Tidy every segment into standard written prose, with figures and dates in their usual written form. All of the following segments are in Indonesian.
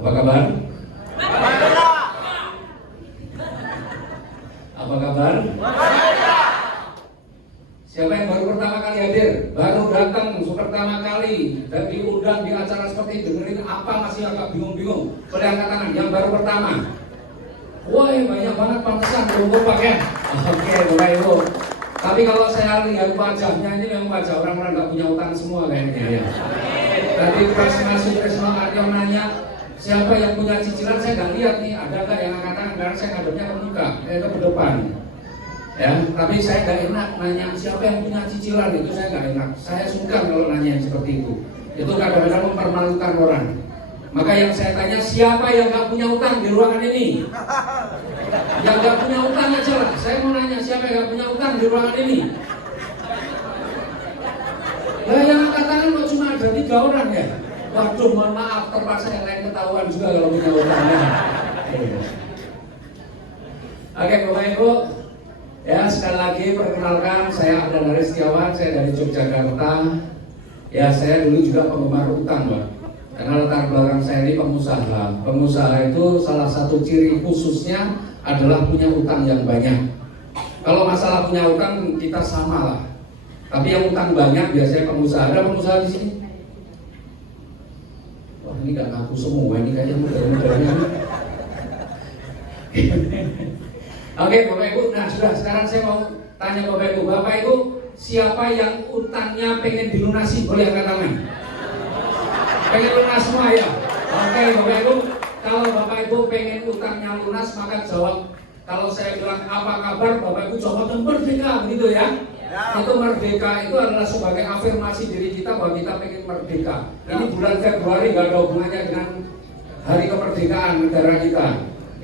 Apa kabar? Apa kabar? Siapa yang baru pertama kali hadir? Baru datang pertama kali dan diundang di acara seperti ini, dengerin apa masih agak bingung-bingung? Boleh angkat tangan yang baru pertama. Wah, banyak banget, pantesan belum Pak ya. Oke, Bapak Ibu. Tapi kalau saya lihat wajahnya ini memang wajah orang-orang nggak punya utang semua kayaknya ya. Tadi pas masuk Tresno Aryo nanya siapa yang punya cicilan, saya nggak lihat nih ada nggak yang angkat tangan karena saya ngadepnya ke muka, ke depan. Ya, tapi saya nggak enak nanya siapa yang punya cicilan, itu saya nggak enak. Saya sungkan kalau nanya yang seperti itu. Itu kadang-kadang mempermalukan orang. Maka yang saya tanya, siapa yang nggak punya utang di ruangan ini? Yang nggak punya utang aja lah. Saya mau nanya siapa yang nggak punya utang di ruangan ini? Lah yang angkat tangan kok cuma ada 3 orang ya? Waduh, mohon maaf, terpaksa yang lain ketahuan juga kalau punya utangnya. Oke, Bapak Ibu, ya sekali lagi perkenalkan, saya Abdan Haris Setiawan, saya dari Yogyakarta. Ya, saya dulu juga penggemar utang, Pak. Karena latar belakang saya ini pengusaha. Pengusaha itu salah satu ciri khususnya adalah punya utang yang banyak. Kalau masalah punya utang kita sama lah. Tapi yang utang banyak biasanya pengusaha. Ada pengusaha di sini? Wah, ini gak ngaku semua. Ini kayaknya mudah-mudahnya. Oke, Bapak Ibu. Nah, sudah. Sekarang saya mau tanya Bapak Ibu. Bapak Ibu, siapa yang utangnya pengen dilunasi? Boleh angkat tangan. Pengen lunas semua ya? Oke, Bapak Ibu, kalau Bapak Ibu pengen utangnya lunas, maka jawab. Kalau saya bilang apa kabar, Bapak Ibu jawab merdeka, gitu ya? Itu merdeka itu adalah sebagai afirmasi diri kita bahwa kita pengen merdeka. Ini bulan Februari nggak ada hubungannya dengan hari kemerdekaan negara kita.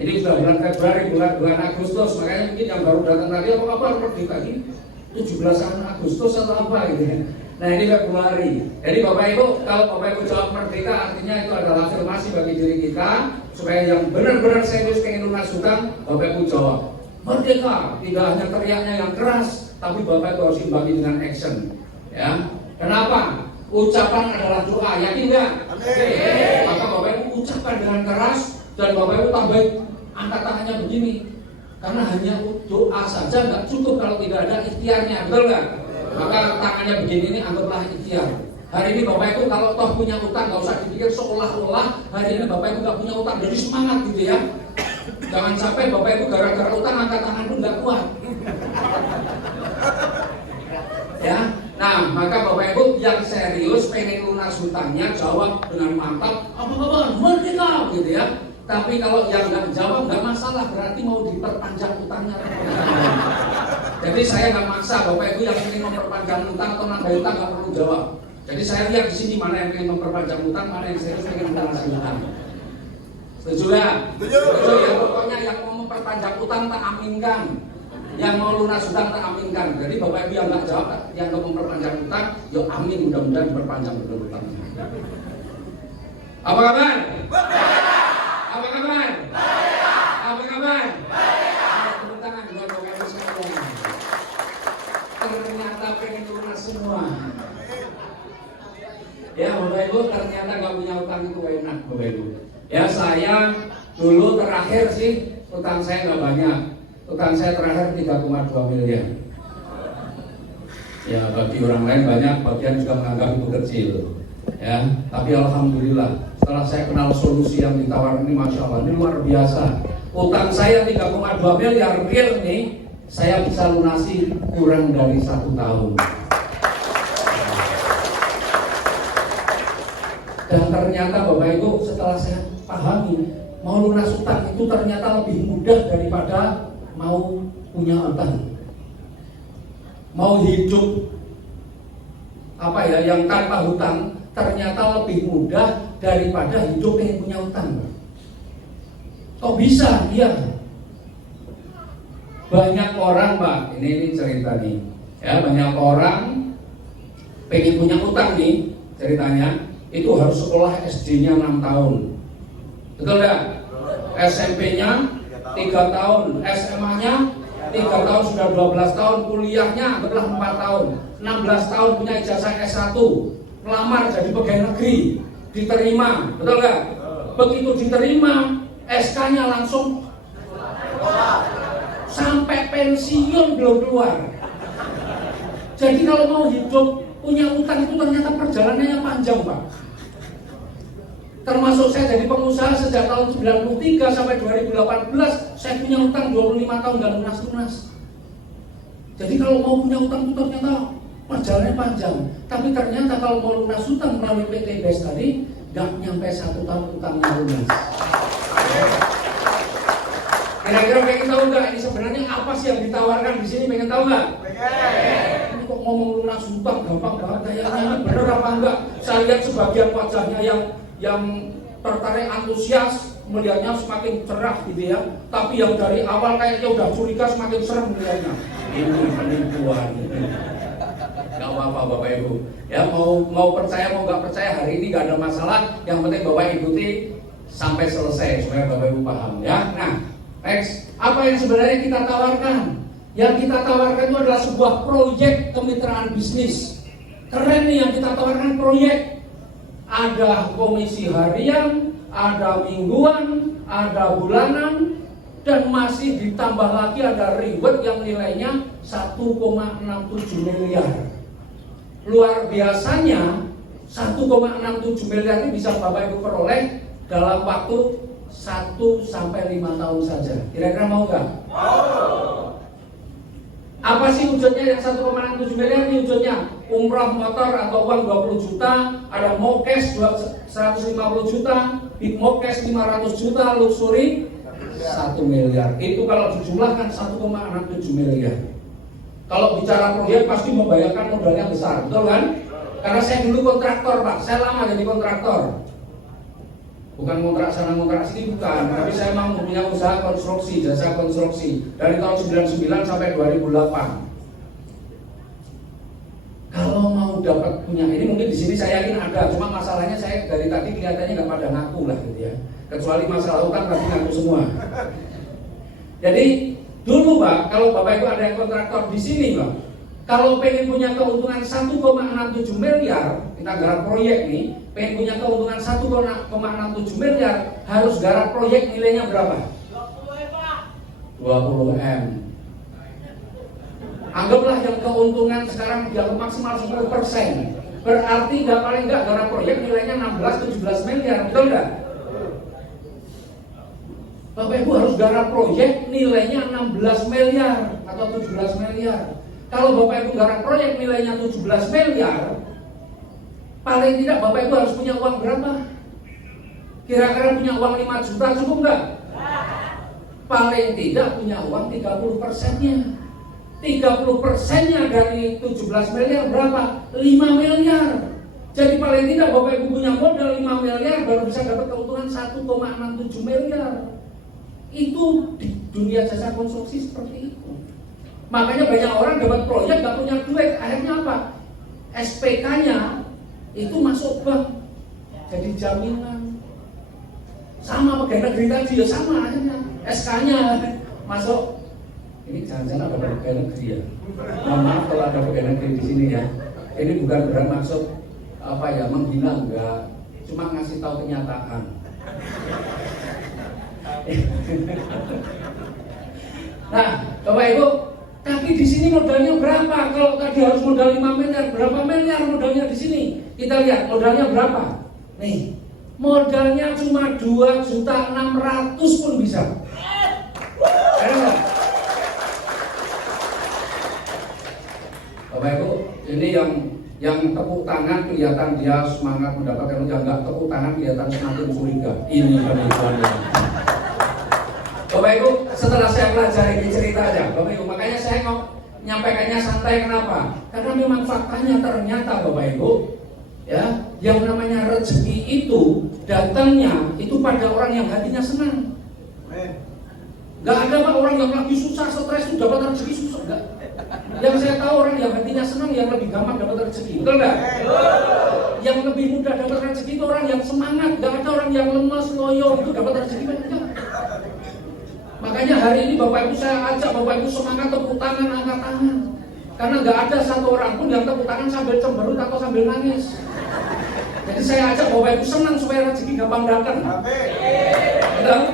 Ini sudah bulan Februari, bulan Agustus, makanya mungkin yang baru datang tadi apa kabar merdeka ini 17 Agustus atau apa gitu ya. Nah, ini Februari. Jadi Bapak Ibu, kalau Bapak Ibu jawab merdeka, artinya itu adalah afirmasi bagi diri kita supaya yang benar-benar serius pengen lunas hutang, Bapak Ibu jawab merdeka. Tidak hanya teriaknya yang keras, tapi Bapak Ibu harus imbangi dengan action. Ya, kenapa? Ucapan adalah doa, yakin nggak? Maka Bapak Ibu ucapkan dengan keras dan Bapak Ibu tambahin angkat tangannya begini. Karena hanya doa saja nggak cukup kalau tidak ada ikhtiarnya, betul nggak? Maka tangannya begini ini anggaplah ikhtiar. Hari ini Bapak Ibu kalau toh punya utang nggak usah dipikir seolah-olah hari ini Bapak Ibu nggak punya utang, jadi semangat gitu ya. Jangan sampai Bapak Ibu gara-gara utang angkat tangan pun nggak kuat. Ya, nah maka Bapak Ibu yang serius pengen lunas hutangnya jawab dengan mantap apa kabar merdeka gitu ya. Tapi kalau yang nggak jawab nggak masalah, berarti mau diperpanjang utangnya. Jadi saya nggak maksa Bapak Ibu yang ingin memperpanjang utang atau nambah utang nggak perlu jawab. Jadi saya lihat di sini mana yang ingin memperpanjang utang, mana yang serius ingin melunasi utang. Setuju ya? Setuju. Ya, pokoknya yang mau memperpanjang utang tak aminkan, yang mau lunas utang tak aminkan. Jadi Bapak Ibu yang nggak jawab, yang mau memperpanjang utang, yo amin mudah-mudahan diperpanjang betul utang. Apa kabar? Apa kabar? Apa kabar? Tepuk tangan buat Bapak Ibu semua. Ternyata pengen lunas semua. Ya Bapak Ibu, ternyata nggak punya utang itu enak Bapak Ibu. Ya saya dulu terakhir sih utang saya nggak banyak. Utang saya terakhir 3,2 miliar. Ya bagi orang lain banyak, bagian juga menganggap itu kecil. Ya, tapi alhamdulillah setelah saya kenal solusi yang ditawarkan ini, masya Allah, ini luar biasa. Utang saya 3,2 miliar real nih, saya bisa lunasi kurang dari 1 tahun. Dan ternyata Bapak Ibu setelah saya pahami, mau lunas utang itu ternyata lebih mudah daripada mau punya utang. Mau hidup apa ya yang tanpa hutang ternyata lebih mudah daripada hidup yang punya utang. Kok bisa? Iya. Banyak orang, Pak, ini cerita nih. Ya, banyak orang pengen punya utang nih, ceritanya itu harus sekolah SD-nya 6 tahun. Betul enggak? SMP-nya 3 tahun, SMA-nya 3 tahun, sudah 12 tahun, kuliahnya adalah 4 tahun, 16 tahun punya ijazah S1, melamar jadi pegawai negeri, diterima, betul nggak? begitu diterima SK-nya langsung sampai pensiun belum keluar. Jadi kalau mau hidup punya utang itu ternyata perjalanannya panjang, Pak. Termasuk saya jadi pengusaha sejak tahun 93 sampai 2018, saya punya utang 25 tahun dan lunas-lunas. Jadi kalau mau punya utang itu ternyata perjalanannya panjang. Tapi ternyata kalau mau lunas utang melalui PT BES tadi, nggak nyampe 1 tahun utangnya lunas. Kira-kira pengen tahu nggak ini sebenarnya apa sih yang ditawarkan di sini? Pengen tahu nggak? Ini kok ngomong lunas utang gampang banget kayaknya, ini bener apa enggak? Saya lihat sebagian wajahnya yang tertarik antusias, melihatnya semakin cerah gitu ya. Tapi yang dari awal kayaknya udah curiga, semakin serem melihatnya. Ini penipuan. Gak apa-apa Bapak Ibu. Ya mau percaya mau nggak percaya hari ini gak ada masalah. Yang penting Bapak ikuti sampai selesai supaya Bapak Ibu paham ya. Nah, next, apa yang sebenarnya kita tawarkan? Yang kita tawarkan itu adalah sebuah proyek kemitraan bisnis. Keren nih yang kita tawarkan proyek. Ada komisi harian, ada mingguan, ada bulanan, dan masih ditambah lagi ada reward yang nilainya 1,67 miliar. Luar biasanya 1,67 miliar ini bisa Bapak Ibu peroleh dalam waktu 1 sampai 5 tahun saja. Kira-kira mau nggak? Apa sih wujudnya yang 1,67 miliar ini wujudnya? Umrah motor atau uang 20 juta, ada mokes 150 juta, big mokes 500 juta, luxury 1 miliar. Itu kalau dijumlahkan 1,67 miliar. Kalau bicara proyek pasti membayarkan modalnya besar, betul kan? Karena saya dulu kontraktor Pak, saya lama jadi kontraktor. Bukan kontrak sana kontrak sini bukan, tapi saya memang punya usaha konstruksi, jasa konstruksi dari tahun 99 sampai 2008. Kalau mau dapat punya ini mungkin di sini saya yakin ada, cuma masalahnya saya dari tadi kelihatannya nggak pada ngaku lah gitu ya. Kecuali masalah utang tadi ngaku semua. Jadi dulu Pak, kalau Bapak Ibu ada yang kontraktor di sini Pak, kalau pengen punya keuntungan 1,67 miliar, kita garap proyek nih, pengen punya keuntungan 1,67 miliar, harus garap proyek nilainya berapa? 20 M. Anggaplah yang keuntungan sekarang dianggap maksimal 10%. Berarti paling nggak garap proyek nilainya 16-17 miliar, betul nggak? Bapak Ibu harus garap proyek nilainya 16 miliar atau 17 miliar. Kalau Bapak Ibu garap proyek nilainya 17 miliar, paling tidak Bapak Ibu harus punya uang berapa? Kira-kira punya uang 5 juta cukup nggak? Paling tidak punya uang 30%-nya. 30%-nya dari 17 miliar berapa? 5 miliar. Jadi paling tidak Bapak Ibu punya modal 5 miliar baru bisa dapat keuntungan 1,67 miliar. Itu di dunia jasa konstruksi seperti itu. Makanya banyak orang dapat proyek gak punya duit, akhirnya apa? SPK-nya itu masuk bank, jadi jaminan. Sama pegawai negeri tadi ya sama akhirnya, SK-nya masuk. Ini jangan-jangan ada pegawai negeri ya. Mohon maaf kalau ada pegawai negeri di sini ya. Ini bukan bermaksud apa ya menghina, enggak, cuma ngasih tahu kenyataan. Nah, Bapak Ibu, tapi di sini modalnya berapa? Kalau tadi harus modal 5 miliar, berapa miliar modalnya di sini? Kita lihat modalnya berapa. Nih, modalnya cuma 2.600.000 pun bisa. Bapak Ibu, ini yang tepuk tangan kelihatan dia semangat mendapatkan uang, enggak tepuk tangan kelihatan semakin curiga. Ini penipuannya. Bapak Ibu, setelah saya pelajari ini cerita aja, Bapak Ibu, makanya saya nyampaikannya santai. Kenapa? Karena memang faktanya ternyata Bapak Ibu, ya, yang namanya rezeki itu datangnya itu pada orang yang hatinya senang. Gak ada Pak orang yang lagi susah, stres itu dapat rezeki susah, enggak. Yang saya tahu orang yang hatinya senang yang lebih gampang dapat rezeki, betul enggak? Yang lebih mudah dapat rezeki itu orang yang semangat, gak ada orang yang lemas, loyo itu dapat rezeki banyak. Makanya hari ini Bapak Ibu saya ajak Bapak Ibu semangat tepuk tangan, angkat tangan. Karena nggak ada satu orang pun yang tepuk tangan sambil cemberut atau sambil nangis. Jadi saya ajak Bapak Ibu senang supaya rezeki gampang datang. Betul?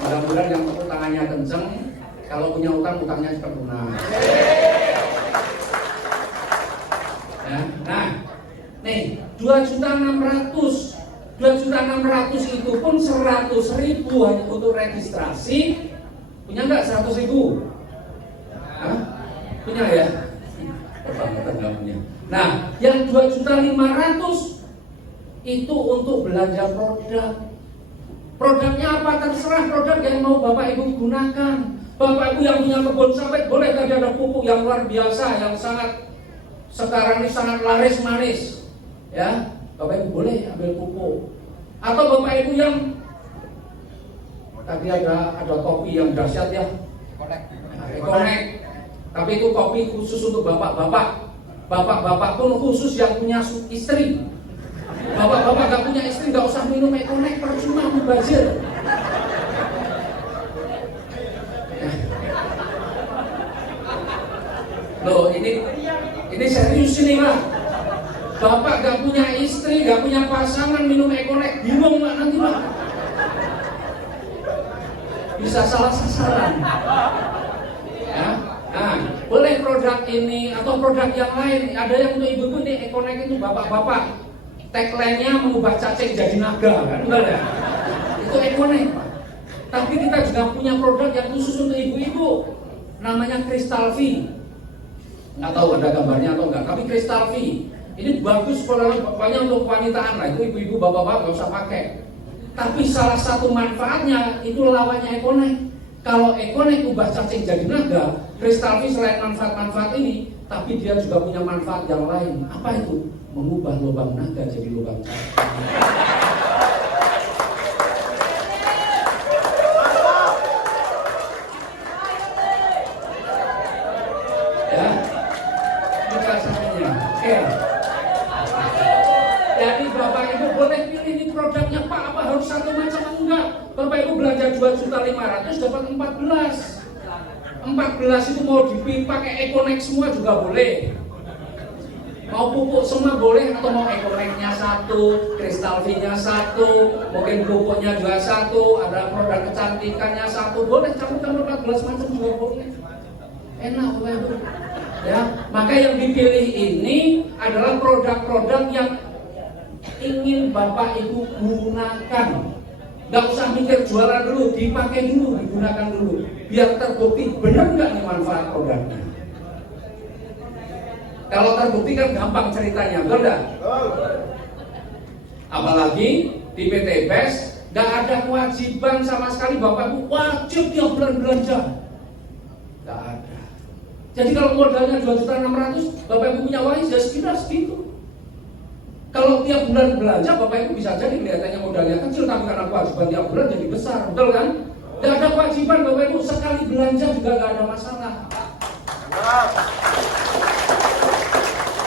Mudah-mudahan yang tepuk tangannya kenceng, kalau punya utang, utangnya cepat lunas. Ya, nah, nih 2.600.000 itu pun 100.000 hanya untuk registrasi. Punya nggak 100.000? Hah? Punya ya? Kebangetan nggak punya. Nah, yang 2.500.000 itu untuk belanja produk. Produknya apa? Terserah produk yang mau Bapak Ibu gunakan. Bapak Ibu yang punya kebun sawit boleh, tadi ada pupuk yang luar biasa, yang sangat sekarang ini sangat laris manis. Ya, Bapak Ibu boleh ambil pupuk. Atau Bapak Ibu yang tadi ada kopi yang dahsyat ya, Connect. Tapi itu kopi khusus untuk bapak-bapak. Bapak-bapak pun khusus yang punya istri. Bapak-bapak gak punya istri gak usah minum Connect, percuma mubazir. Loh, ini serius ini Pak. Bapak gak punya istri, gak punya pasangan, minum Connect, bingung Pak nanti Pak. Bisa salah sasaran. Ya. Nah, boleh produk ini atau produk yang lain. Ada yang untuk ibu-ibu nih, Connect itu bapak-bapak. Tagline-nya mengubah cacing jadi naga, kan? Benar ya? Itu Connect Pak. Tapi kita juga punya produk yang khusus untuk ibu-ibu, namanya Crystal V. Nggak tahu ada gambarnya atau enggak, tapi Crystal V ini bagus pokoknya untuk wanitaan lah. Itu ibu-ibu bapak-bapak nggak usah pakai. Tapi salah satu manfaatnya itu lawannya Connect. Kalau Connect ubah cacing jadi naga, Crystal V selain manfaat-manfaat ini, tapi dia juga punya manfaat yang lain. Apa itu? Mengubah lubang naga jadi lubang cacing. Ya, ini rasanya. Oke. Jadi Bapak Ibu boleh pilih ini produknya Pak, apa harus satu macam? Enggak. Bapak Ibu belanja 2.500.000 dapat 14. 14 itu mau dipakai Connect semua juga boleh. Mau pupuk semua boleh, atau mau Connect-nya satu, Crystal V-nya satu, mungkin pupuknya juga satu, ada produk kecantikannya satu, boleh campur-campur 14 macam juga boleh. Enak Bapak Ibu. Ya, maka yang dipilih ini adalah produk-produk yang ingin Bapak Ibu gunakan. Gak usah mikir jualan dulu, dipakai dulu, digunakan dulu, biar terbukti benar nggak nih manfaat produknya. Kalau terbukti kan gampang ceritanya, betul nggak? Apalagi di PT BES nggak ada kewajiban sama sekali Bapak Ibu wajib tiap bulan belanja, nggak ada. Jadi kalau modalnya 2.600.000, Bapak Ibu punya uang ya segitu. Kalau tiap bulan belanja, Bapak Ibu bisa jadi kelihatannya modalnya kecil, tapi karena kewajiban tiap bulan jadi besar, betul kan? Tidak ada kewajiban Bapak Ibu, sekali belanja juga nggak ada masalah.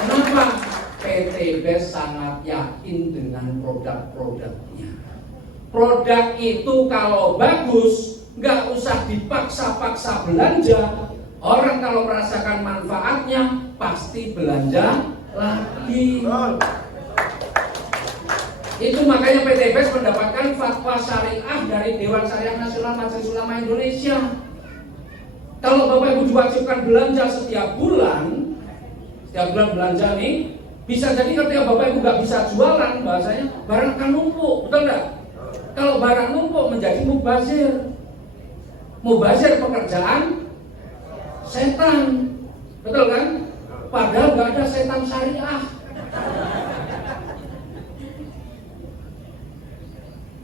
Kenapa? PT BES sangat yakin dengan produk-produknya. Produk itu kalau bagus, nggak usah dipaksa-paksa belanja. Orang kalau merasakan manfaatnya, pasti belanja lagi. Itu makanya PT BES mendapatkan fatwa syariah dari Dewan Syariah Nasional Majelis Ulama Indonesia. Kalau Bapak Ibu diwajibkan belanja setiap bulan belanja nih, bisa jadi ketika Bapak Ibu nggak bisa jualan, bahasanya barang akan numpuk, betul nggak? Kalau barang numpuk menjadi mubazir. Mubazir pekerjaan setan, betul kan? Padahal nggak ada setan syariah.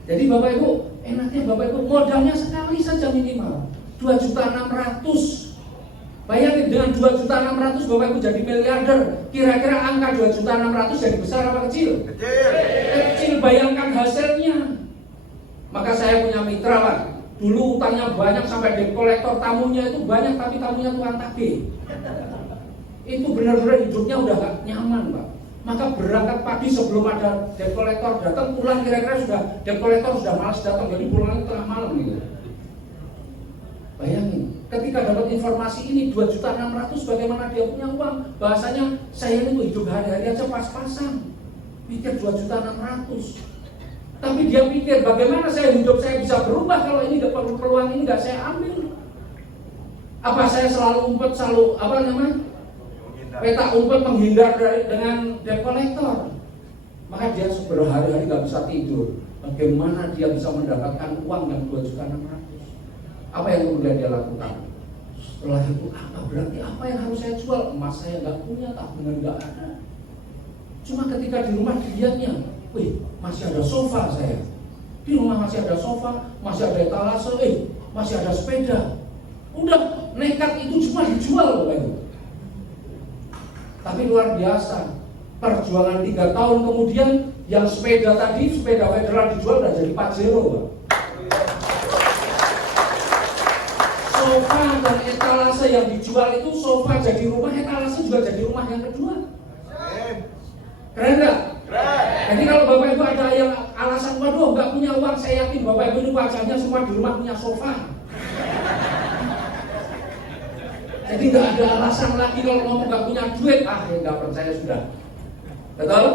Jadi Bapak Ibu, enaknya Bapak Ibu modalnya sekali saja minimal 2.600.000. Bayangin dengan 2.600.000 Bapak Ibu jadi miliarder. Kira-kira angka 2.600.000 jadi besar apa kecil? Kecil, bayangkan hasilnya. Maka saya punya mitra Pak, dulu utangnya banyak sampai debt collector, tamunya itu banyak tapi tamunya tukang tagih. Itu benar-benar hidupnya udah gak nyaman Pak. Maka berangkat pagi sebelum ada debt collector datang, pulang kira-kira sudah debt collector sudah malas datang, jadi pulangnya tengah malam gitu. Bayangin, ketika dapat informasi ini 2.600.000 bagaimana dia punya uang? Bahasanya saya ini hidup hari-hari aja pas-pasan. Pikir 2.600.000. Tapi dia pikir bagaimana hidup saya bisa berubah kalau ini peluang ini nggak saya ambil. Apa saya selalu umpet, peta umpet menghindar dengan debt collector? Maka dia berhari-hari nggak bisa tidur. Bagaimana dia bisa mendapatkan uang yang 2.600.000? Apa yang kemudian dia lakukan? Setelah itu berarti apa yang harus saya jual? Emas saya nggak punya, tabungan nggak ada. Cuma ketika di rumah dilihatnya, wih, masih ada sofa saya. Di rumah masih ada sofa, masih ada etalase, masih ada sepeda. Udah nekat itu cuma dijual Bapak Ibu. Tapi luar biasa, perjuangan 3 tahun kemudian yang sepeda tadi, sepeda federal dijual udah jadi Pajero, Pak. Sofa dan etalase yang dijual itu, sofa jadi rumah, etalase juga jadi rumah yang kedua. Keren nggak? Jadi kalau Bapak Ibu ada yang alasan, waduh nggak punya uang, saya yakin Bapak Ibu ini wajahnya semua di rumah punya sofa. Jadi nggak ada alasan lagi kalau ngomong nggak punya duit, nggak percaya sudah. Betul?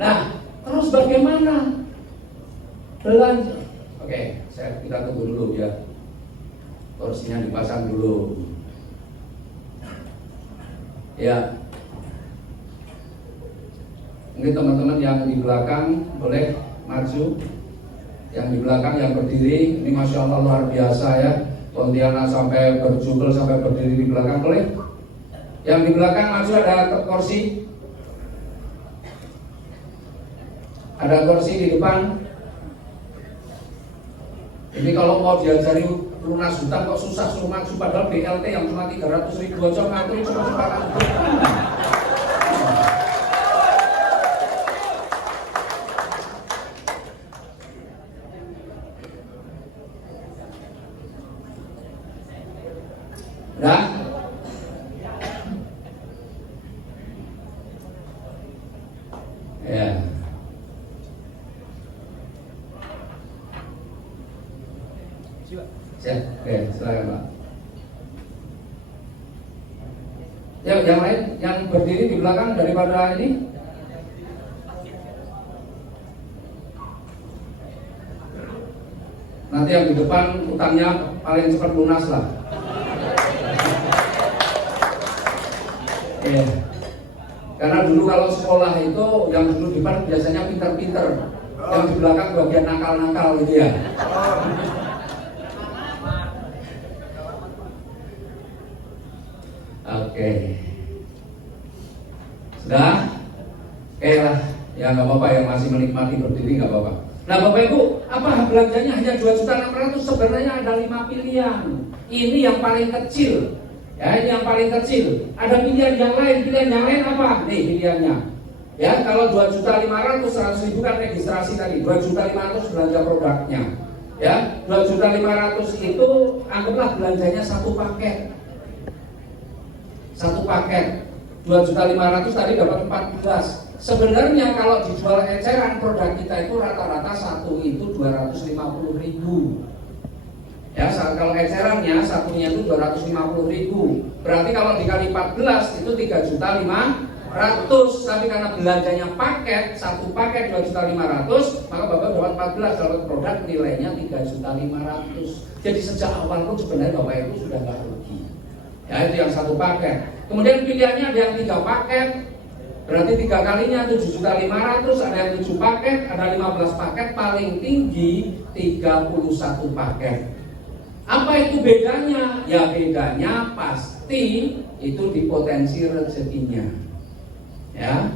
Nah, terus bagaimana belanja? Oke, kita tunggu dulu ya. Kursinya dipasang dulu. Ya. Ini teman-teman yang di belakang boleh maju. Yang di belakang yang berdiri, ini Masya Allah luar biasa ya. Pontianak sampai berjubel sampai berdiri di belakang, boleh? Yang di belakang maju, ada kursi. Ada kursi di depan. Ini kalau mau diajari lunas hutang kok susah, suruh maju, padahal BLT yang cuma 300.000 aja ngatur cuma sekarang. Nah, ya. Siap, oke, silakan Pak. Ya, yang lain, yang berdiri di belakang daripada ini. Nanti yang di depan utangnya paling cepat lunas lah. Oke. Karena dulu kalau sekolah itu yang dulu di depan biasanya pinter-pinter, yang di belakang bagian nakal-nakal gitu ya. Oke. Sudah? Oke lah, ya nggak apa-apa, yang masih menikmati berdiri nggak apa-apa. Nah Bapak Ibu, apa belanjanya hanya 2.600.000? Sebenarnya ada 5 pilihan. Ini yang paling kecil. Ya, ini yang paling kecil. Ada pilihan yang lain apa? Nih pilihannya. Ya, kalau 2.500.000, 100.000 kan registrasi tadi. 2.500.000 belanja produknya. Ya, 2.500.000 itu anggaplah belanjanya satu paket. Satu paket. 2.500.000 tadi dapat 14. Sebenarnya kalau dijual eceran produk kita itu rata-rata satu itu 250.000. Ya, kalau ecerannya satunya itu 250.000. Berarti kalau dikali 14 itu 3.500.000. Tapi karena belanjanya paket, satu paket 2.500.000, maka Bapak dapat 14, dapat produk nilainya 3.500.000. Jadi sejak awal pun sebenarnya Bapak Ibu sudah nggak rugi. Ya, itu yang satu paket. Kemudian pilihannya ada yang 3 paket. Berarti 3 kalinya 7.500.000, ada yang 7 paket, ada 15 paket, paling tinggi 31 paket. Apa itu bedanya? Ya bedanya pasti itu di potensi rezekinya. Ya,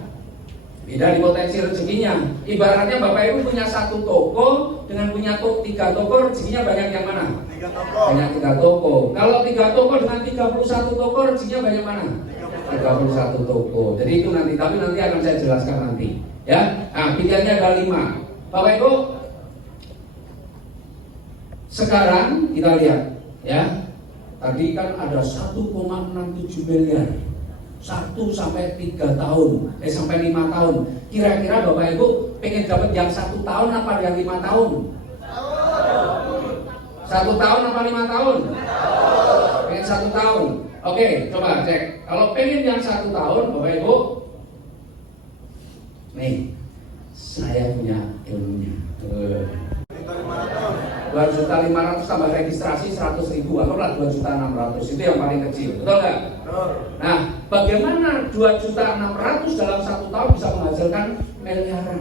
beda di potensi rezekinya. Ibaratnya Bapak Ibu punya satu toko dengan punya 3 toko, rezekinya banyak yang mana? 3 toko. Banyak 3 toko. Kalau 3 toko dengan 31 toko, rezekinya banyak mana? 31 toko. Jadi itu nanti, tapi nanti akan saya jelaskan nanti. Ya, nah pilihannya ada 5. Bapak Ibu, sekarang kita lihat, ya. Tadi kan ada 1,67 miliar. 1 sampai 3 tahun, sampai 5 tahun. Kira-kira Bapak Ibu pengen dapat yang 1 tahun apa yang 5 tahun? 1 tahun apa 5 tahun? Pengen 1 tahun. Oke, coba cek. Kalau pengen yang 1 tahun, Bapak Ibu, nih, saya punya ilmunya. 2.500.000 tambah registrasi 100.000, anggaplah 2.600.000, itu yang paling kecil, betul nggak? Nah, bagaimana 2.600.000 dalam 1 tahun bisa menghasilkan miliaran?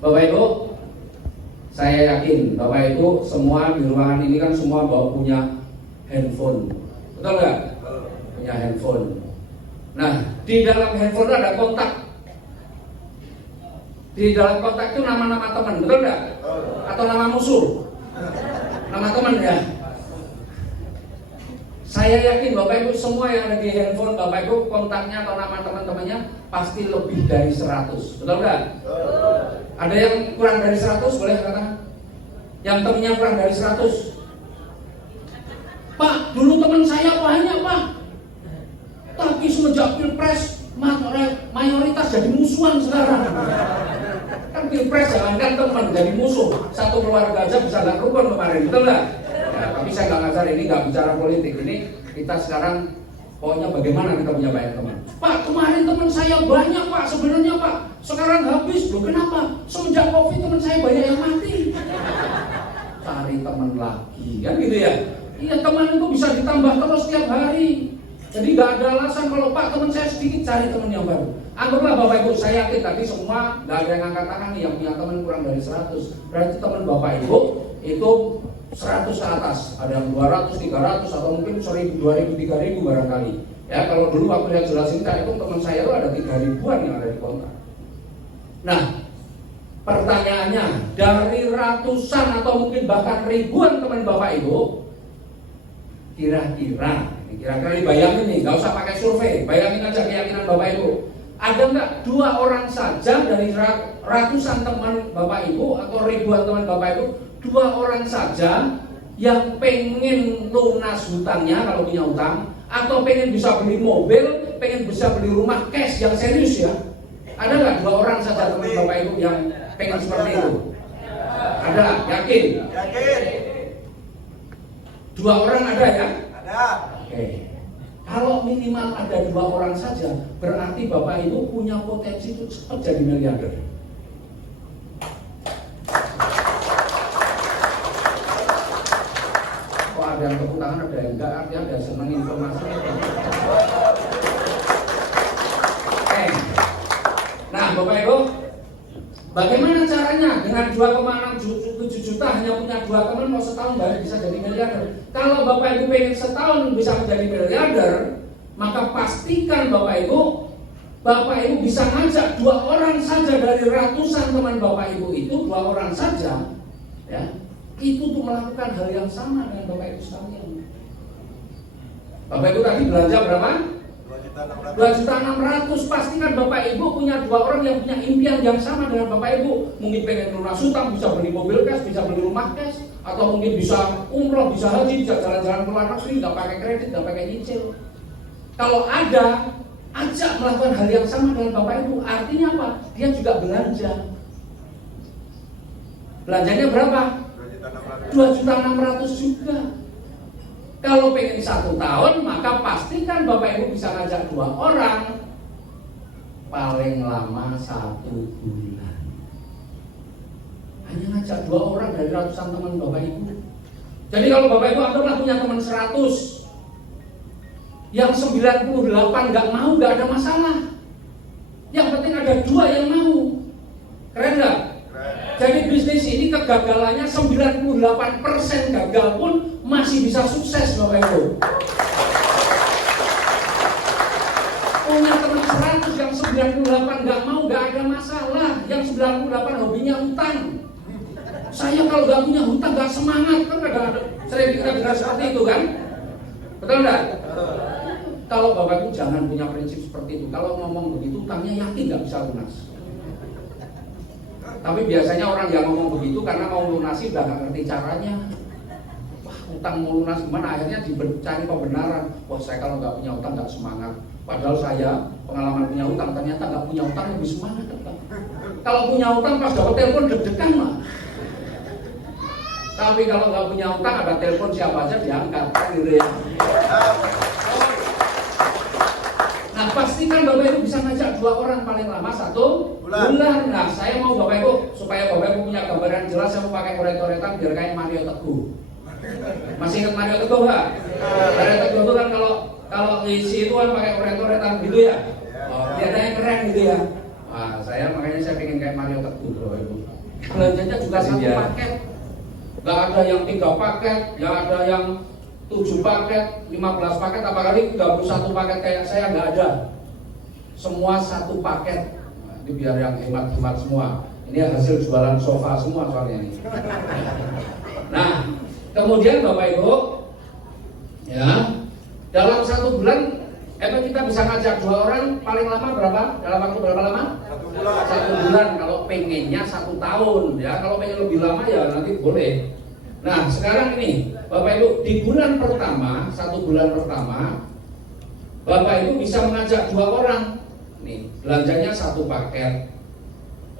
Bapak Ibu, saya yakin Bapak Ibu semua di ruangan ini kan semua punya handphone, betul nggak? Punya handphone. Nah, di dalam handphone ada kontak. Di dalam kontak itu nama-nama teman, betul nggak? Atau nama musuh? Nama teman ya. Saya yakin Bapak Ibu semua yang ada di handphone Bapak Ibu kontaknya atau nama teman-temannya pasti lebih dari 100, betul nggak? Ada yang kurang dari 100 boleh kata? Yang temannya kurang dari 100? Pak, dulu teman saya banyak Pak, tapi semenjak pilpres mayoritas jadi musuhan sekarang. Kan pilpres jangankan teman jadi musuh, satu keluarga aja bisa nggak rukun kemarin, betul nggak? Ya, tapi saya nggak ngajar ini, nggak bicara politik ini. Kita sekarang pokoknya bagaimana kita punya banyak teman. Pak, kemarin teman saya banyak Pak, sebenarnya Pak, sekarang habis. Loh kenapa? Semenjak COVID teman saya banyak yang mati. Cari teman lagi, kan gitu ya? Iya, teman itu bisa ditambah terus setiap hari. Jadi nggak ada alasan kalau Pak teman saya sedikit, cari teman yang baru. Anggaplah Bapak Ibu, saya yakin tadi semua nggak ada yang angkat tangan yang punya teman kurang dari 100. Berarti teman Bapak Ibu itu 100 ke atas. Ada yang 200, 300 atau mungkin 1000, 2000, 3000 barangkali. Ya kalau dulu waktu saya jelasin saya itu teman saya itu ada 3000-an yang ada di kontak. Nah, pertanyaannya dari ratusan atau mungkin bahkan ribuan teman Bapak Ibu, kira-kira bayangin nih, nggak usah pakai survei, bayangin aja keyakinan Bapak Ibu. Ada nggak 2 orang saja dari ratusan teman Bapak Ibu atau ribuan teman Bapak Ibu, 2 orang saja yang pengen lunas hutangnya kalau punya hutang, atau pengen bisa beli mobil, pengen bisa beli rumah cash yang serius ya? Ada nggak 2 orang saja teman Bapak Ibu yang pengen seperti itu? Ada, yakin? 2 orang ada ya? Ada. Oke. Kalau minimal ada 2 orang saja, berarti Bapak Ibu punya potensi untuk cepat jadi miliarder. Kok ada yang tepuk tangan, ada yang enggak, artinya ada senang informasi. Oke. Nah, Bapak Ibu, bagaimana caranya? Dengan 2,67 juta hanya punya 2 teman, mau setahun baru bisa jadi miliarder. Kalau Bapak Ibu pengen setahun bisa menjadi miliarder, maka pastikan Bapak Ibu bisa ngajak 2 orang saja dari ratusan teman Bapak Ibu itu, 2 orang saja, ya, itu untuk melakukan hal yang sama dengan Bapak Ibu sekalian. Bapak Ibu tadi belanja berapa? 2.600.000. Pastikan Bapak Ibu punya 2 orang yang punya impian yang sama dengan Bapak Ibu. Mungkin pengen lunas hutang, bisa beli mobil cash, bisa beli rumah cash, atau mungkin bisa umroh, bisa haji, bisa jalan-jalan ke luar negeri, nggak pakai kredit, nggak pakai nyicil. Kalau ada, ajak melakukan hal yang sama dengan Bapak Ibu. Artinya apa? Dia juga belanja. Belanjanya berapa? 2.600.000 juga. Kalau pengen 1 tahun, maka pastikan Bapak Ibu bisa ngajak 2 orang, paling lama 1 bulan. Hanya ngajak 2 orang dari ratusan teman Bapak Ibu. Jadi kalau Bapak Ibu anggaplah punya teman 100, yang 98 nggak mau, nggak ada masalah. Yang penting ada 2 yang mau. Keren nggak? Jadi bisnis ini kegagalannya 98% gagal pun masih bisa sukses Bapak Ibu. Punya teman 100 yang 98 nggak mau, nggak ada masalah. Yang 98 hobinya hutang. Saya kalau nggak punya hutang nggak semangat, kan ada sering kita dengar seperti itu kan? Betul nggak? Kalau Bapak Ibu jangan punya prinsip seperti itu. Kalau ngomong begitu, hutangnya yakin nggak bisa lunas. Tapi biasanya orang yang ngomong begitu karena mau lunasi udah nggak ngerti caranya. Wah, utang mau lunas gimana? Akhirnya dicari pembenaran. Wah, saya kalau nggak punya utang nggak semangat. Padahal saya pengalaman punya utang, ternyata nggak punya utang lebih semangat. Kalau punya utang pas dapat telepon deg-degan lah. Tapi kalau nggak punya utang, ada telepon siapa aja diangkat, kan gitu ya. Nah, pastikan Bapak Ibu bisa ngajak 2 orang paling lama 1 bulan. Nah, saya mau Bapak Ibu, supaya Bapak Ibu punya gambaran jelas, saya mau pakai coret-coretan biar kayak Mario Teguh. Masih ingat Mario Teguh nggak? Mario Teguh itu kan kalau isi itu kan pakai coret-coretan gitu ya. Oh, biasanya keren gitu ya. Nah, makanya saya pengen kayak Mario Teguh, Bapak Ibu. Belanjanya juga 1 paket. Nggak ada yang 3 paket, nggak ada yang 7 paket, 15 paket, apalagi 31 paket kayak saya, nggak ada. Semua 1 paket. Nah, ini biar yang hemat-hemat semua. Ini hasil jualan sofa semua soalnya ini. Nah, kemudian Bapak Ibu, ya, dalam 1 bulan, kita bisa ngajak 2 orang paling lama berapa? Dalam waktu berapa lama? 1 bulan. Kalau pengennya 1 tahun, ya. Kalau pengen lebih lama ya nanti boleh. Nah, sekarang ini Bapak Ibu, di bulan pertama, 1 bulan pertama, Bapak Ibu bisa mengajak 2 orang. Nih, belanjanya 1 paket.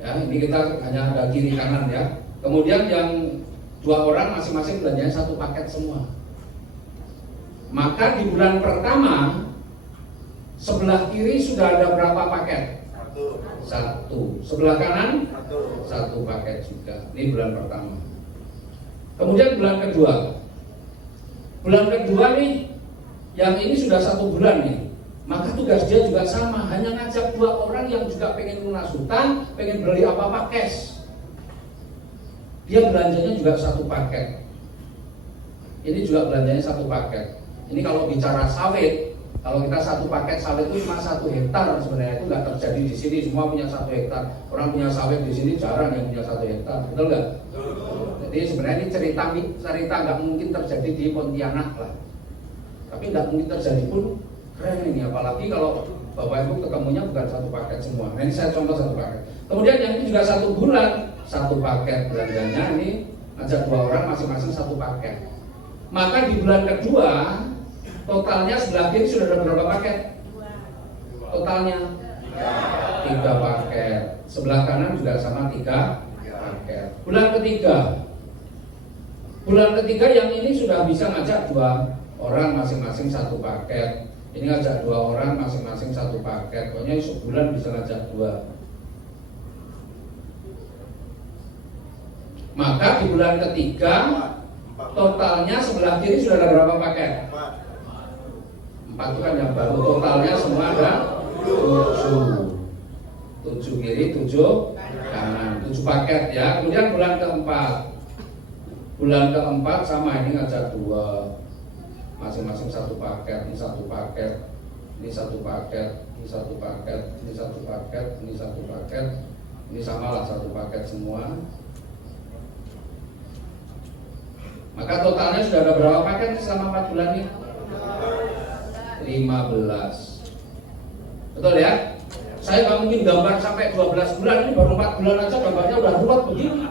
Ya, ini kita hanya ada kiri kanan ya. Kemudian yang 2 orang masing-masing belanjanya 1 paket semua. Maka di bulan pertama, sebelah kiri sudah ada berapa paket? 1. Sebelah kanan 1 paket juga. Ini bulan pertama. Kemudian bulan kedua. Bulan kedua nih, yang ini sudah 1 bulan nih. Maka tugas dia juga sama, hanya ngajak 2 orang yang juga pengen lunas hutang, pengen beli apa-apa cash. Dia belanjanya juga 1 paket. Ini juga belanjanya 1 paket. Ini kalau bicara sawit, kalau kita 1 paket sawit itu cuma 1 hektar sebenarnya, itu nggak terjadi di sini. Semua punya 1 hektar. Orang punya sawit di sini jarang yang punya 1 hektar, betul nggak? Jadi sebenarnya ini cerita nggak mungkin terjadi di Pontianak lah. Tapi nggak mungkin terjadi pun keren ini, apalagi kalau Bapak Ibu ketemunya bukan 1 paket semua. Nah, ini saya contoh 1 paket. Kemudian yang ini juga 1 bulan 1 paket belanjanya, ini ajak 2 orang masing-masing 1 paket. Maka di bulan kedua totalnya sebelah kiri sudah ada berapa paket? Totalnya 3 paket. Sebelah kanan juga sama 3 paket. Bulan ketiga yang ini sudah bisa ngajak 2 orang masing-masing 1 paket. Ini ngajak 2 orang masing-masing 1 paket. Pokoknya sebulan bisa ngajak 2. Maka di bulan ketiga totalnya sebelah kiri sudah ada berapa paket? 4 itu kan yang baru. Totalnya semua ada 7. 7 kiri, 7 kanan, 7 paket ya. Kemudian bulan keempat sama, ini ngajak 2 masing-masing 1 paket. Ini 1 paket, ini 1 paket, ini 1 paket, ini 1 paket, ini 1 paket, ini samalah 1 paket semua. Maka totalnya sudah ada berapa paket selama 4 bulan ini? 15. Betul ya? Saya nggak mungkin gambar sampai 12 bulan, ini baru 4 bulan aja gambarnya udah ruwet begini.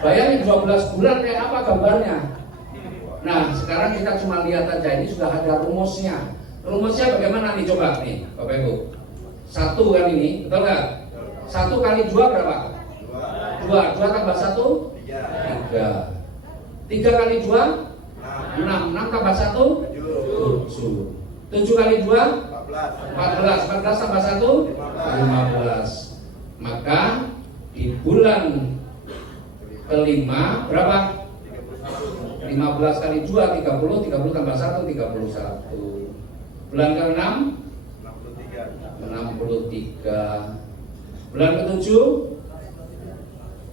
Bayangin 12 bulan kayak apa gambarnya. Nah, sekarang kita cuma lihat aja, ini sudah ada rumusnya. Rumusnya bagaimana nih, coba nih Bapak Ibu. 1 kan ini, betul nggak? 1 kali 2 berapa? 2 tambah 1? 3. 3 kali 2? 6. 6 tambah 1? 7. 7 kali 2? 14. 14 tambah 1? 15. Maka di bulan kelima berapa? 15 kali 2, 30. 30 tambah 1, 31. Bulan ke-6? 63. Bulan ke-7?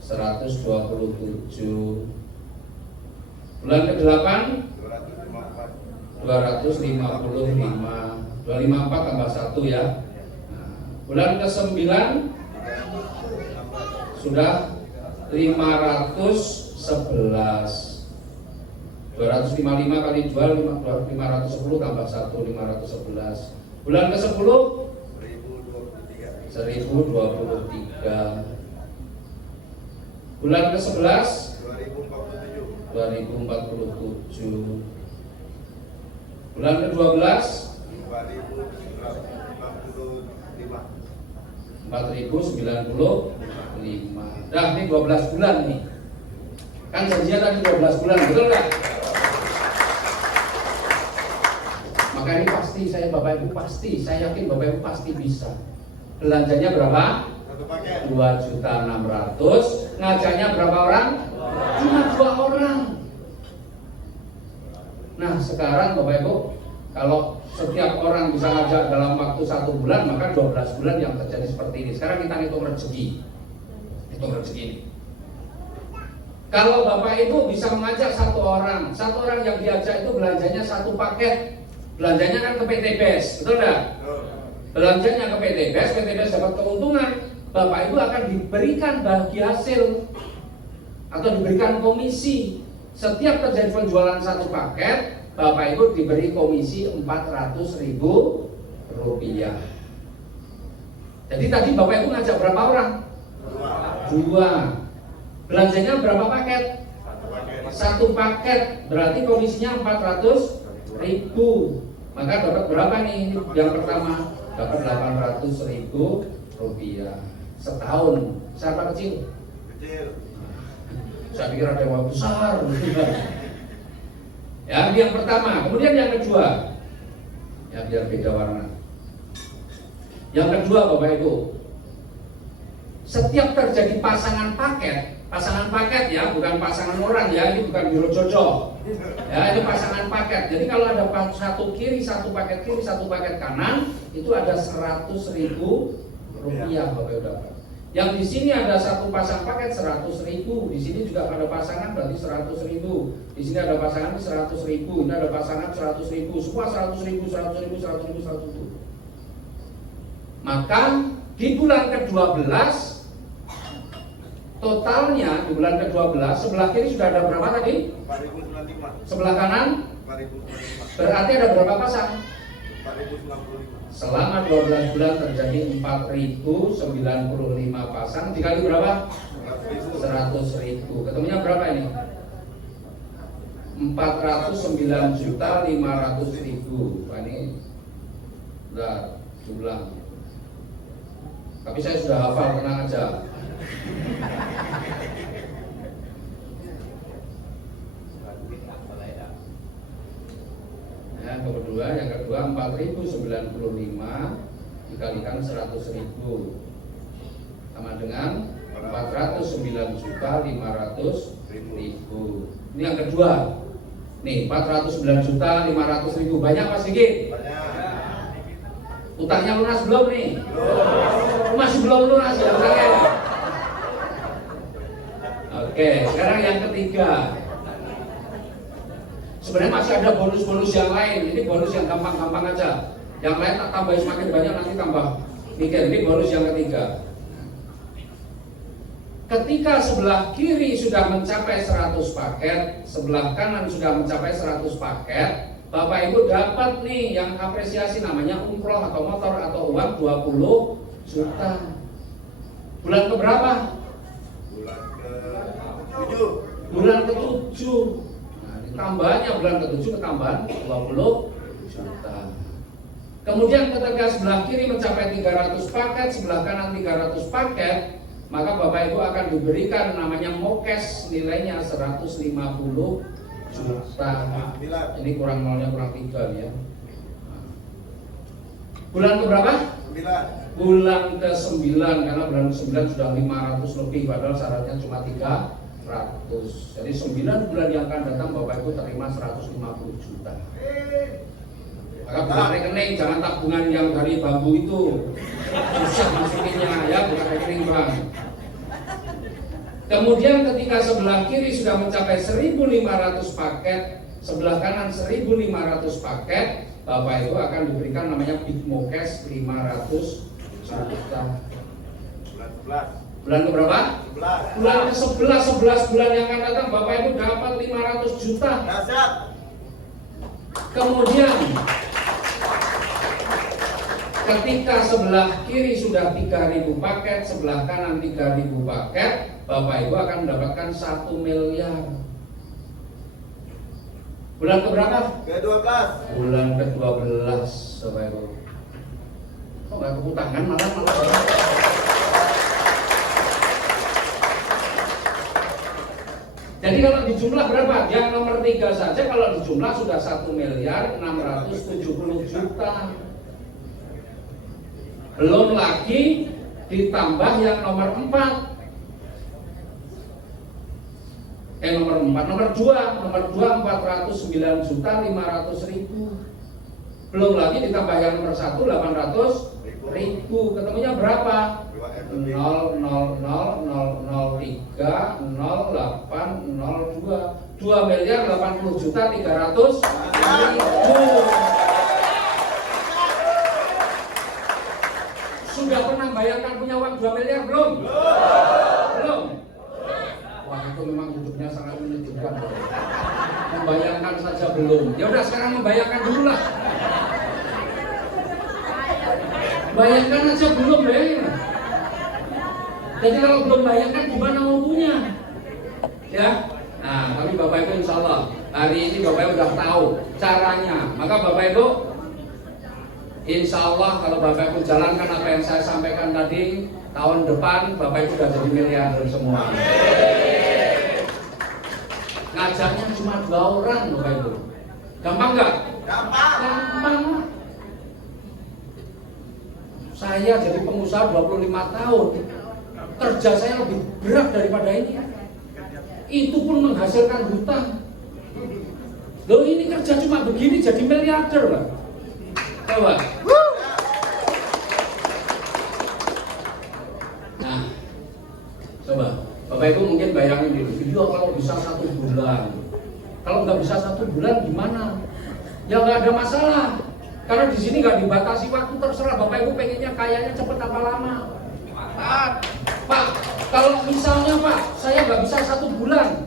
127. Bulan ke-8? 255. 254 tambah 1 ya. Nah, bulan ke-9 sudah 511. 255 kali 2 510 tambah 1 511. Bulan ke-10 1023. Bulan ke-11 2047. Bulan ke-12 4095. Dah, ini 12 bulan nih. Kan janjinya tadi 12 bulan, betul nggak? Maka ini pasti saya Bapak Ibu pasti, saya yakin Bapak Ibu pasti bisa. Belanjanya berapa? 2.600.000. Ngajaknya berapa orang? Cuma 2 orang. Nah sekarang Bapak Ibu, kalau setiap orang bisa ngajak dalam waktu 1 bulan, maka 12 bulan yang terjadi seperti ini. Sekarang kita hitung rezeki. Hitung rezeki ini. Kalau Bapak Ibu bisa mengajak 1 orang yang diajak itu belanjanya 1 paket. Belanjanya kan ke PT BES, betul nggak? Belanjanya ke PT BES dapat keuntungan. Bapak Ibu akan diberikan bagi hasil atau diberikan komisi. Setiap terjadi penjualan 1 paket, Bapak Ibu diberi komisi Rp400.000. Jadi tadi Bapak Ibu ngajak berapa orang? 2. Belanjanya berapa paket? 1 paket, berarti komisinya Rp400.000. Maka dapat berapa nih? Yang pertama dapat Rp800.000 setahun. Besar apa kecil? Kecil. Saya pikir ada yang besar. Ya, yang pertama. Kemudian yang kedua, ya biar beda warna. Yang kedua Bapak Ibu, setiap terjadi pasangan paket ya, bukan pasangan orang ya, ini bukan biro jodoh. Ya, ini pasangan paket. Jadi kalau ada 1 kiri, 1 paket kiri, 1 paket kanan, itu ada Rp100.000 Bapak Ibu dapat. Yang di sini ada 1 pasang paket 100.000, di sini juga ada pasangan berarti 100.000. Di sini ada pasangan 100.000, ini ada pasangan 100.000, semua 100.000. Maka di bulan ke-12 totalnya di bulan ke-12 sebelah kiri sudah ada berapa tadi? 4.095. Sebelah kanan? 4.095. Berarti ada berapa pasang? 4.095. Selama 12 bulan terjadi 4.095 pasang. Dikali berapa? 100.000. Ketemunya berapa ini? 409.500.000. Wah, ini udah jumlah. Tapi saya sudah hafal, tenang aja. Yang kedua 4.095 dikalikan 100.000 sama dengan 409.500.000. Ini yang kedua. Nih 409.500.000. Banyak apa sedikit? Banyak. Utangnya lunas belum nih? Masih belum lunas ya utangnya. Oke, sekarang yang ketiga. Sebenarnya masih ada bonus-bonus yang lain. Ini bonus yang gampang-gampang aja. Yang lain tak tambah semakin banyak nanti tambah mikir. Ini bonus yang ketiga. Ketika sebelah kiri sudah mencapai 100 paket, sebelah kanan sudah mencapai 100 paket, Bapak Ibu dapat nih yang apresiasi namanya umroh atau motor atau uang 20 juta. Bulan keberapa? Bulan ke-7. Tambahannya bulan ke-7 ketambahan 20 juta. Kemudian ketika sebelah kiri mencapai 300 paket, sebelah kanan 300 paket, maka Bapak Ibu akan diberikan namanya mokes, nilainya 150 juta. Ini kurang nolnya kurang 3 nih ya. Bulan keberapa? 9. Bulan ke-9, karena bulan ke-9 sudah 500 lebih, padahal syaratnya cuma 300. Jadi 9 bulan yang akan datang Bapak Ibu terima 150 juta. Maka bukan rekening, jangan tabungan yang dari bambu itu. Susah masukinnya ya, bukan rekening bang. Kemudian ketika sebelah kiri sudah mencapai 1.500 paket, sebelah kanan 1.500 paket, Bapak Ibu akan diberikan namanya Big Mokes 500 juta. Bulan keberapa? 11. Bulan ke-11, 11 bulan yang akan datang Bapak Ibu dapat 500 juta. Kemudian ketika sebelah kiri sudah 3.000 paket, sebelah kanan 3.000 paket, Bapak Ibu akan mendapatkan 1 miliar. Bulan keberapa? Ke-12. Bulan ke-12 Bapak Ibu. Kok nggak tepuk tangan malah. Jadi kalau di jumlah berapa? Yang nomor 3 saja kalau di jumlah sudah 1.670.000.000. Belum lagi ditambah yang nomor 4. Nomor 2 409.500.000. Belum lagi ditambah yang nomor 1 800.000. Ketemunya berapa? 0,000030802 2.080.300.000. Sudah pernah bayangkan punya uang 2 miliar belum? Belum. Wah, itu memang hidupnya sangat menyejukkan. Membayangkan saja belum. Ya udah, sekarang membayangkan dulu lah. Bayangkan aja belum ya. Jadi kalau belum bayangkan gimana mau punya? Ya. Nah, tapi Bapak Ibu insya Allah hari ini Bapak Ibu udah tahu caranya. Maka Bapak Ibu insya Allah kalau Bapak Ibu jalankan apa yang saya sampaikan tadi, tahun depan Bapak Ibu sudah jadi miliarder semua. Ngajaknya cuma 2 orang Bapak Ibu. Gampang nggak? Gampang. Saya jadi pengusaha 25 tahun. Kerja saya lebih berat daripada ini. Itu pun menghasilkan hutang. Loh, ini kerja cuma begini jadi miliarder lah. Coba. Nah, coba Bapak Ibu mungkin bayangin dulu. Iya, kalau bisa 1 bulan. Kalau nggak bisa 1 bulan gimana? Ya nggak ada masalah. Karena di sini nggak dibatasi waktu, terserah Bapak Ibu pengennya kayanya cepet apa lama. Pak, kalau misalnya Pak, saya nggak bisa 1 bulan.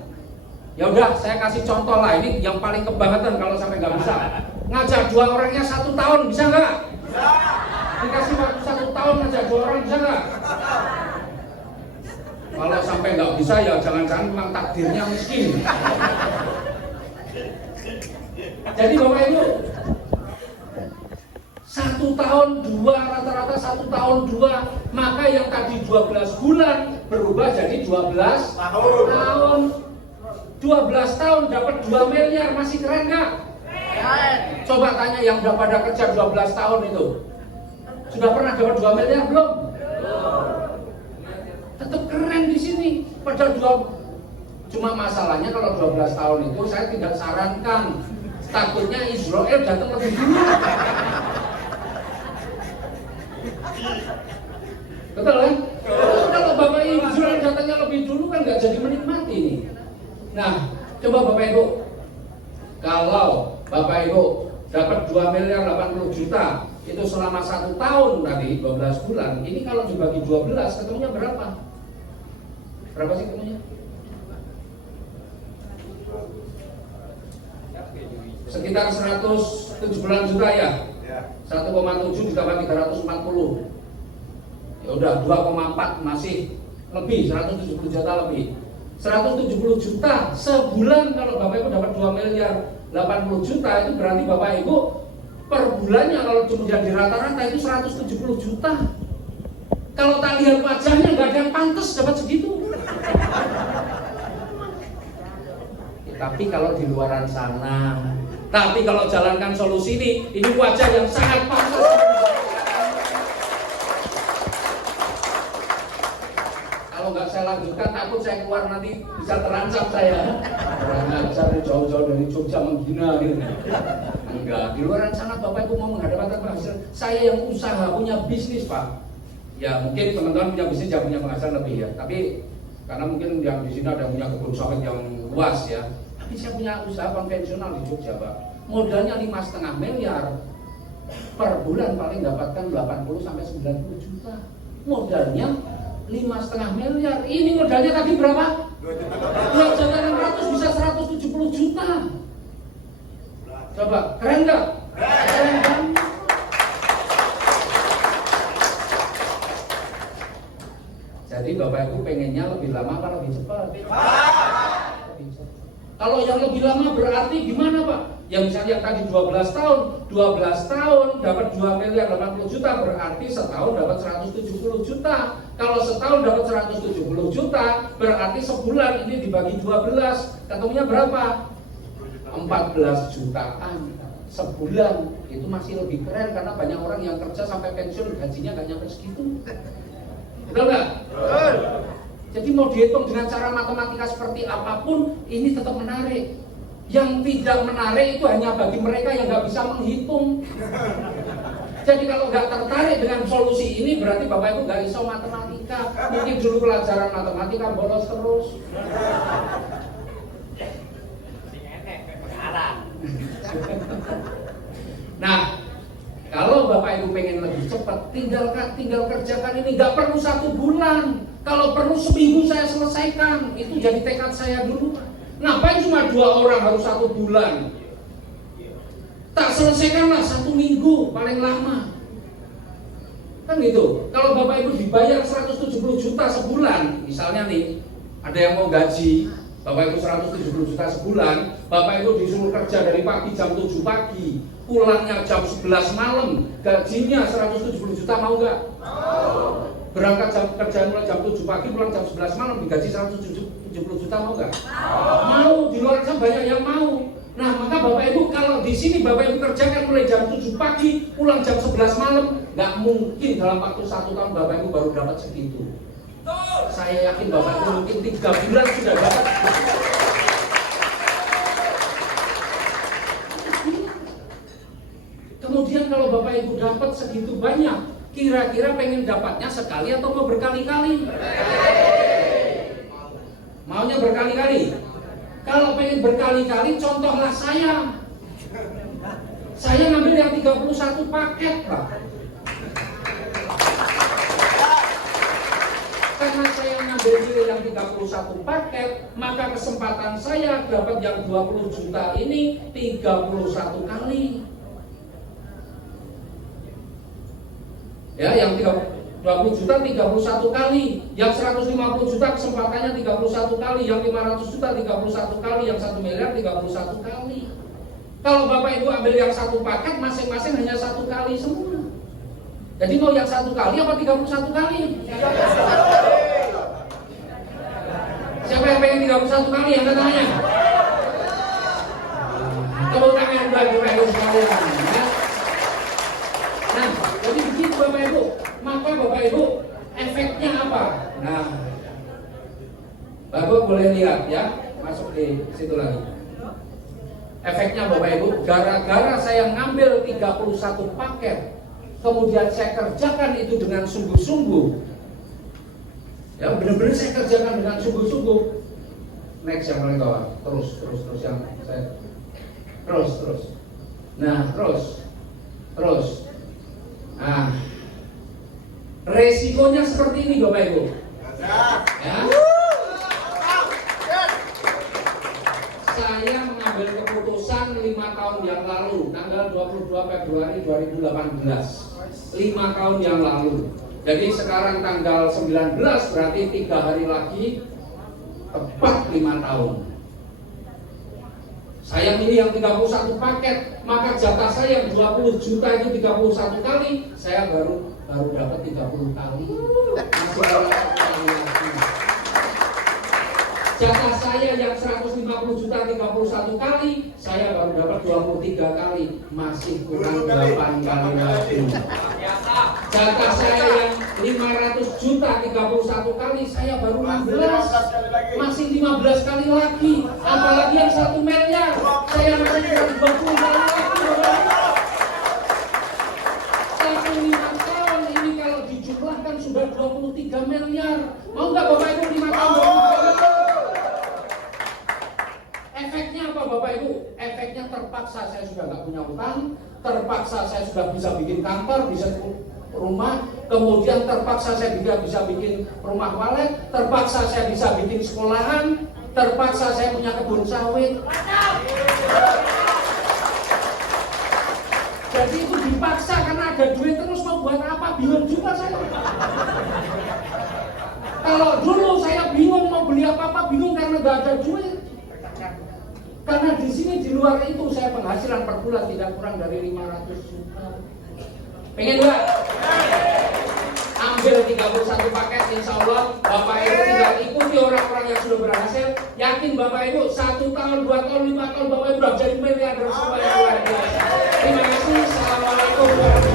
Ya udah, saya kasih contoh lah. Ini yang paling kebangetan kalau sampai nggak bisa. Ngajak 2 orangnya 1 tahun, bisa nggak? Bisa. Dikasih waktu 1 tahun ngajak 2 orang, bisa nggak? Kalau sampai nggak bisa ya jangan-jangan memang takdirnya miskin. Jadi Bapak Ibu, 1 tahun 2, rata-rata 1 tahun 2, maka yang tadi 12 bulan berubah jadi 12 tahun. 12 tahun dapat 2 miliar, masih keren nggak? Coba tanya yang udah pada kerja 12 tahun itu, sudah pernah dapat 2 miliar belum? Tetap keren di sini. Padahal cuma masalahnya kalau 12 tahun itu saya tidak sarankan, takutnya Israel datang lebih dulu. Betul kan? Kalau Bapak Israel datangnya lebih dulu kan nggak jadi menikmati nih. Nah, coba Bapak Ibu, kalau Bapak Ibu dapat 2.080.000.000 itu selama 1 tahun tadi 12 bulan, ini kalau dibagi 12 ketemunya berapa? Berapa sih ketemunya? Sekitar 170 juta ya. 1,7 ditambah 340. Ya udah 2,4 masih lebih, 170 juta lebih. 170 juta sebulan. Kalau Bapak Ibu dapat 2.080.000.000 itu berarti Bapak Ibu per bulannya kalau menjadi rata-rata itu 170 juta. Kalau tak lihat wajahnya nggak ada yang pantas dapat segitu. Tapi kalau di luaran sana, tapi kalau jalankan solusi ini wajah yang sangat pantas. Kalau nggak saya lanjutkan, takut saya keluar nanti bisa terancam saya. Orang ngajar jauh-jauh dari Jogja menghina gitu. Enggak, di luar sana Bapak Ibu mau menghadapi penghasilan. Saya yang usaha punya bisnis Pak. Ya mungkin teman-teman punya bisnis yang punya penghasilan lebih ya. Tapi karena mungkin yang di sini ada yang punya kebun sawit yang luas ya. Tapi saya punya usaha konvensional di Jogja Pak. Modalnya 5,5 miliar. Per bulan paling dapatkan 80 sampai 90 juta. Modalnya 5,5 miliar. Ini modalnya tadi berapa? 2.600.000 bisa 170 juta. Coba, keren nggak? Keren kan? Jadi Bapak Ibu pengennya lebih lama apa lebih cepat? Lebih cepat. Kalau yang lebih lama berarti gimana Pak? Ya misalnya yang tadi 12 tahun dapat 2 miliar 80 juta, berarti setahun dapat 170 juta. Kalau setahun dapat 170 juta, berarti sebulan ini dibagi 12, ketemunya berapa? 14 jutaan sebulan. Itu masih lebih keren karena banyak orang yang kerja sampai pensiun gajinya nggak nyampe segitu. Betul nggak? Jadi mau dihitung dengan cara matematika seperti apapun, ini tetap menarik. Yang tidak menarik itu hanya bagi mereka yang nggak bisa menghitung. Jadi kalau nggak tertarik dengan solusi ini, berarti Bapak Ibu nggak iso matematika. Mungkin dulu pelajaran matematika bolos terus. Nah, kalau Bapak Ibu pengen lebih cepat, tinggal kerjakan ini. Nggak perlu 1 bulan. Kalau perlu seminggu saya selesaikan. Itu jadi tekad saya dulu. Ngapain cuma 2 orang harus 1 bulan? Tak selesaikanlah 1 minggu paling lama. Kan gitu. Kalau Bapak Ibu dibayar 170 juta sebulan, misalnya nih, ada yang mau gaji Bapak Ibu 170 juta sebulan, Bapak Ibu disuruh kerja dari pagi jam 7 pagi, pulangnya jam 11 malam, gajinya 170 juta, mau nggak? Berangkat kerja mulai jam 7 pagi, pulang jam 11 malam, digaji 170 juta, mau nggak? Mau, di luar sana banyak yang mau. Nah, maka Bapak Ibu kalau di sini Bapak Ibu kerjakan mulai jam 7 pagi, pulang jam 11 malam, nggak mungkin dalam waktu 1 tahun Bapak Ibu baru dapat segitu. Saya yakin Bapak Ibu mungkin 3 bulan sudah dapat. Kemudian kalau Bapak Ibu dapat segitu banyak, kira-kira pengen dapatnya sekali atau mau berkali-kali? Maunya berkali-kali. Kalau pengen berkali-kali, contohlah saya. Saya ngambil yang 31 paket, Pak. Karena saya ngambil yang 31 paket, maka kesempatan saya dapat yang 20 juta ini 31 kali. Ya, yang 20 juta 31 kali, yang 150 juta kesempatannya 31 kali, yang 500 juta 31 kali, yang 1 miliar 31 kali. Kalau Bapak Ibu ambil yang 1 paket, masing-masing hanya 1 kali semua. Jadi mau yang 1 kali apa 31 kali? Siapa yang pengen 31 kali yang katanya? Tepuk tangan bagi Bapak Ibu sekalian. Nah, jadi begitu Bapak Ibu. Maka Bapak Ibu, efeknya apa? Nah, Bapak boleh lihat ya, masuk di situ lagi. Efeknya Bapak Ibu, gara-gara saya ngambil 31 paket, kemudian saya kerjakan itu dengan sungguh-sungguh. Ya, benar-benar saya kerjakan dengan sungguh-sungguh. Next yang paling bawah, terus yang saya terus. Nah, terus. Nah, resikonya seperti ini Bapak Ibu. Ya. Saya mengambil keputusan 5 tahun yang lalu, tanggal 22 Februari 2018. 5 tahun yang lalu. Jadi sekarang tanggal 19, berarti 3 hari lagi tepat 5 tahun. Saya pilih yang 31 paket, maka jatah saya yang 20 juta itu 31 kali, saya baru dapat 30 kali. Masih ada kali lagi. Jatah saya yang 150 juta 31 kali, saya baru dapat 23 kali, masih kurang 8 kali lagi. Jatah saya yang 500 juta 31 kali, saya baru 16, masih 15 kali lagi. Apalagi yang 1 miliar, saya masih 20 kali lagi. Satu 5 tahun ini kalau dijumlahkan sudah 23 miliar. Mau nggak Bapak Ibu 5 tahun? Efeknya apa Bapak Ibu? Efeknya terpaksa saya sudah nggak punya utang, terpaksa saya sudah bisa bikin kantor, bisa rumah, kemudian terpaksa saya bisa bikin rumah walet, terpaksa saya bisa bikin sekolahan, terpaksa saya punya kebun sawit. Jadi itu dipaksa karena ada duit, terus mau buat apa? Bingung juga saya. Kalau dulu saya bingung mau beli apa-apa, bingung karena nggak ada duit. Karena di sini di luar itu saya penghasilan per bulan tidak kurang dari 500 juta. Pengen nggak? Ambil 31 paket, insya Allah Bapak Ibu tinggal ikuti orang-orang yang sudah berhasil. Yakin Bapak Ibu 1 tahun, 2 tahun, 5 tahun Bapak Ibu sudah jadi miliarder semua yang luar biasa. Terima kasih. Assalamualaikum warahmatullahi wabarakatuh.